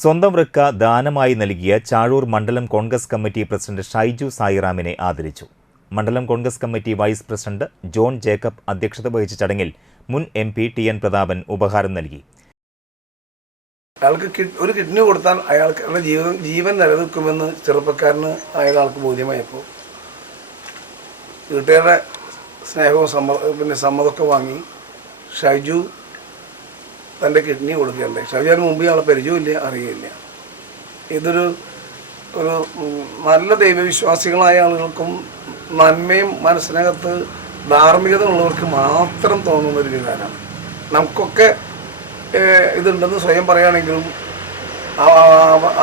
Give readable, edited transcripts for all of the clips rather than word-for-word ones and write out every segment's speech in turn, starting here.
സ്വന്തം വൃക്ക ദാനമായി നൽകിയ ചാഴൂർ മണ്ഡലം കോൺഗ്രസ് കമ്മിറ്റി പ്രസിഡന്റ് ഷൈജു സായിറാമിനെ ആദരിച്ചു. മണ്ഡലം Congress committee vice president John Jacob അധ്യക്ഷത വഹിച്ച ചടങ്ങിൽ മുൻ MP TN പ്രതാപൻ ഉപഹാരം നൽകി. അയാൾക്ക് ഒരു കിഡ്നി കൊടുത്താൽ അയാൾക്ക് ജീവൻ നിലനിൽക്കുമെന്ന് ചെറുപ്പക്കാരന് അയാൾക്ക് ബോധ്യമായപ്പോൾ വീട്ടുകാരുടെ സ്നേഹവും സമ്മതമൊക്കെ വാങ്ങി ഷൈജു തൻ്റെ കിഡ്നി കൊടുക്കുകയുണ്ടായി. ഷൈജുവിന് മുമ്പ് ആളെ പരിചയമില്ല, അറിയില്ല. ഇതൊരു നല്ല ദൈവവിശ്വാസികളായ ആളുകൾക്കും നന്മയും മനസ്സിനകത്ത് ധാർമ്മികത ഉള്ളവർക്ക് മാത്രം തോന്നുന്ന ഒരു വികാരമാണ്. നമുക്കൊക്കെ ഇതുണ്ടെന്ന് സ്വയം പറയുകയാണെങ്കിലും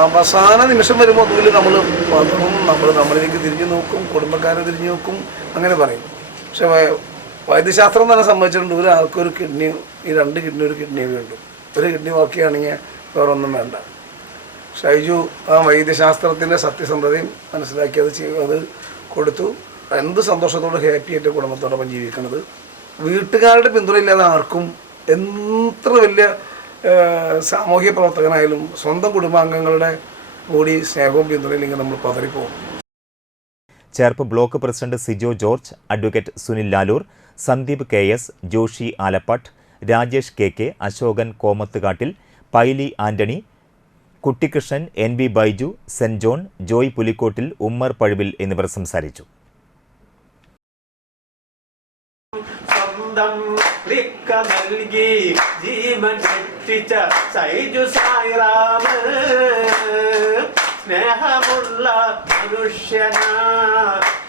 അവസാന നിമിഷം വരുമ്പോൾ അതുപോലെ നമ്മൾ നമ്മളിലേക്ക് തിരിഞ്ഞു നോക്കും, കുടുംബക്കാരെ തിരിഞ്ഞു നോക്കും, അങ്ങനെ പറയും. പക്ഷെ വൈദ്യശാസ്ത്രം തന്നെ സംബന്ധിച്ചിട്ടുണ്ട്, ഒരാൾക്കൊരു കിഡ്നി, ഈ 2 കിഡ്നി ഒരു കിഡ്നി വേണ്ടു. ഒരു കിഡ്നി ബാക്കിയാണെങ്കിൽ വേറൊന്നും വേണ്ട. ഷൈജു ആ വൈദ്യശാസ്ത്രത്തിൻ്റെ സത്യസന്ധതയും മനസ്സിലാക്കി അത് കൊടുത്തു. എന്ത് സന്തോഷത്തോടെ ഹാപ്പിയായിട്ട് കുടുംബത്തോടൊപ്പം ജീവിക്കുന്നത്. വീട്ടുകാരുടെ പിന്തുണയില്ലാതെ ആർക്കും എത്ര വലിയ സാമൂഹ്യ പ്രവർത്തകനായാലും സ്വന്തം കുടുംബാംഗങ്ങളുടെ കൂടി സ്നേഹവും പിന്തുണയില്ലെങ്കിൽ നമ്മൾ പതറിപ്പോകും. Cherpu block president Sijo George, advocate Sunil Lalur, Sandeep KS, Joshi Alappatt, Rajesh KK, Ashokan Komathukattil, Paily Antony, Kuttikrishnan, NB Baiju, saint John, Joy Pulikottil, Ummer Pazhuvil എന്നിവർ സംസാരിച്ചു. ജീവൻ രക്ഷിച്ച ഷൈജു സായിറാം സ്നേഹമുള്ള മനുഷ്യനാ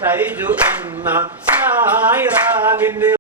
ഷൈജു എന്ന സായിറാമിന്